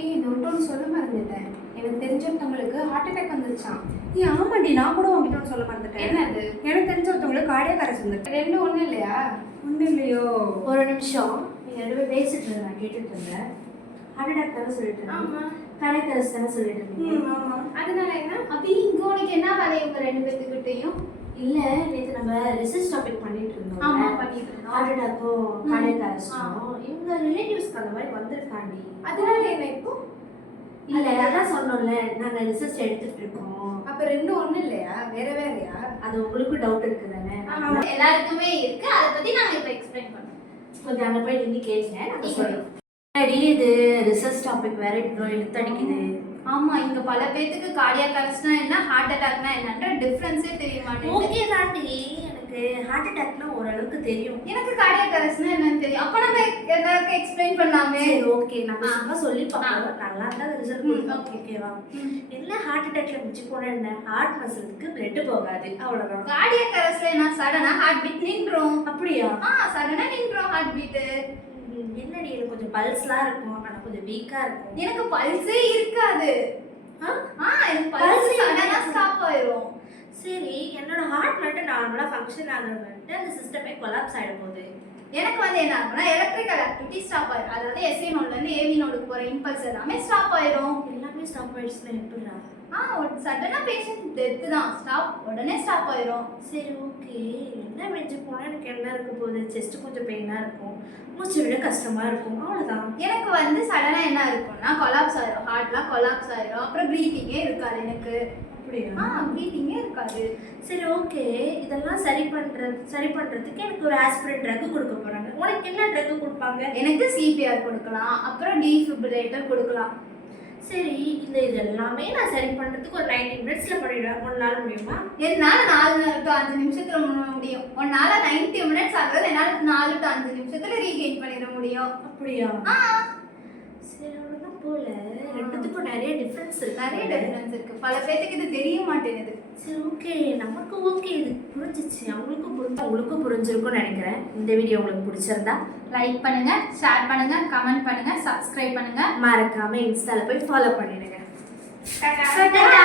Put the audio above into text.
ஏய் நான் சொல்ல மறந்துட்டேன். எனக்கு தெரிஞ்சவங்களுக்கு ஹார்ட் அட்டாக் வந்துருச்சான். ஏய் ஆமாண்டி, நான் கூட உங்ககிட்ட ஒன்று சொல்ல மறந்துட்டேன். என்னது? எனக்கு தெரிஞ்சவங்களுக்கு கார்டியாக் அரெஸ்ட் வந்துட்டு. ரெண்டும் ஒன்றும் இல்லையா? ஒன்றும் இல்லையோ? ஒரு நிமிஷம், நீங்க ரெண்டு பேரும் பேசிட்டு இருந்தேன், நான் கேட்டுட்டு இருந்தேன். ஹார்ட் அட்டாக் தானே சொல்லிட்டு இருந்தேன். ஆமா. கார்டியாக் அரெஸ்ட் தானே சொல்லிட்டு இருந்தீங்க. ஆமா. அதனால என்ன? அப்படி இங்க உனக்கு என்ன வேலை இவங்க ரெண்டு பேத்துக்கிட்டையும்? இல்ல, நேத்து நம்ம ரிசர்ச் டாபிக் பண்ணிட்டு இருந்தோம். ஆமா பண்ணிட்டு இருந்தோம். ஹார்ட் அட்டாக்கும் கார்டியாக் அரெஸ்டும் இவங்க ரிலேட்டிவ்ஸ்க்கு அந்த மாதிரி வந்திருக்காண்டி. அதனால என்ன இப்போ? இல்ல, அதான் சொன்னோம்ல, நாங்க ரிசர்ச் எடுத்துட்டு இருக்கோம். அப்ப ரெண்டும் ஒண்ணும் இல்லையா? வேற வேறயா? அது உங்களுக்கு டவுட் இருக்கு தானே? எல்லாருக்குமே இருக்கு. அதை பத்தி நாங்க இப்ப எக்ஸ்பிளைன் பண்றோம். கொஞ்சம் அங்க போய் நின்று கேளுங்க, நாங்க சொல்றோம். இது ரிசர்ச் டாபிக் வேற இவ்வளோ இழுத்தடிக்குது. ஆமா, இங்க பல பேத்துக்கு கார்டியாக் அரெஸ்ட்னா என்ன, ஹார்ட் அட்டாக்னா என்னன்ற டிஃபரன்ஸே தெரிய மாட்டேங்குது. ஓகே தாண்டி, எனக்கு ஹார்ட் அட்டாக்னா ஓரளவுக்கு தெரியும். எனக்கு கார்டியாக் அரெஸ்ட்னா என்னன்னு தெரியும். அப்ப நம்ம எல்லாருக்கும் எக்ஸ்பிளைன் பண்ணலாமே. சரி ஓகே, நம்ம சும்மா சொல்லி பார்ப்போம். நல்லா இருந்தா ரிசல்ட் கொடுப்போம். ஓகேவா? என்ன ஹார்ட் அட்டாக்ல மிஞ்சி போனா என்ன, ஹார்ட் மசிலுக்கு பிளட் போகாது, அவ்வளவுதான். கார்டியாக் அரெஸ்ட்ல என்ன, சடனா ஹார்ட் பீட் நின்றோம். அப்படியா? சடனா நின்றோம் ஹார்ட் பீட். என்னடி, எனக்கு கொஞ்சம் பல்ஸ்லாம் இருக்கும், ஆனா கொஞ்சம் வீக்கா இருக்கும். எனக்கு பல்ஸே இருக்காது. எனக்கு பல்ஸ் சடனா ஸ்டாப் ஆயிரும். சரி, என்னோட ஹார்ட் மட்டும் நார்மலா ஃபங்க்ஷன் ஆகுறதுட்டு அந்த சிஸ்டமே கொலாப்ஸ் ஆயிட போகுது. எனக்கு வந்து என்ன ஆகும்னா எலக்ட்ரிக்கல் ஆக்டிவிட்டி ஸ்டாப் ஆயிரும். அதாவது எஸ்ஏ நோட்ல இருந்து ஏவி நோடுக்கு போற இம்பல்ஸ் எல்லாமே ஸ்டாப் ஆயிரும். எல்லாமே ஸ்டாப் ஆயிடுச்சுன்னா எப்படிடா? சடனா பேஷண்ட் டெத் தான், உடனே ஸ்டாப் ஆயிரும். சரி ஓகே, என்ன மிஞ்சி போனா எனக்கு என்ன இருக்க போகுது, செஸ்ட் கொஞ்சம் பெயினா இருக்கும், மூச்சு விட கஷ்டமா இருக்கும், அவ்வளவுதான். எனக்கு வந்து சடனா என்ன இருக்கும்னா கொலாப்ஸ் ஆயிரும், ஹார்ட்லாம் கொலாப்ஸ் ஆயிரும். அப்புறம் ப்ரீத்திங்கே இருக்காது எனக்கு. அப்படியா? ப்ரீத்திங்கே இருக்காது. சரி ஓகே, இதெல்லாம் சரி பண்றதுக்கு எனக்கு ஒரு ஆஸ்பிரின் ட்ரக் கொடுக்க போறாங்க. உனக்கு என்ன ட்ரக் கொடுப்பாங்க? எனக்கு சிபிஆர் கொடுக்கலாம், அப்புறம் டிஃபிபிரிலேட்டர் கொடுக்கலாம். சரி, இது எல்லாமே நான் சரி பண்றதுக்கு ஒரு 90 மினிட்ஸ்ல பண்ணிடுவேன். ஒரு நாள் முடியுமா? என்னால 4 to 5 நிமிஷத்துல முடியும். உன்னால 90 மினிட்ஸ் ஆகுறது என்னால 4 to 5 நிமிஷத்துல ரீகெயின் பண்ணிட முடியும். அப்படியா? சரி, அவ்வளவுதான் போல. ரெண்டுத்துக்கும் நிறைய டிஃபரன்ஸ் இருக்கு. நிறைய டிஃபரன்ஸ் இருக்கு. பல பேருக்கு இது தெரிய மாட்டேங்குது. சரி ஓகே, நமக்கு ஓகே, இது புரிஞ்சிச்சு. உங்களுக்கும் புரிஞ்சிருக்கும்னு நினைக்கிறேன். இந்த வீடியோ உங்களுக்கு பிடிச்சிருந்தா லைக் பண்ணுங்க, ஷேர் பண்ணுங்க, கமெண்ட் பண்ணுங்க, சப்ஸ்கிரைப் பண்ணுங்க, மறக்காம இன்ஸ்டால போய் ஃபாலோ பண்ணிடுங்க. டாடா.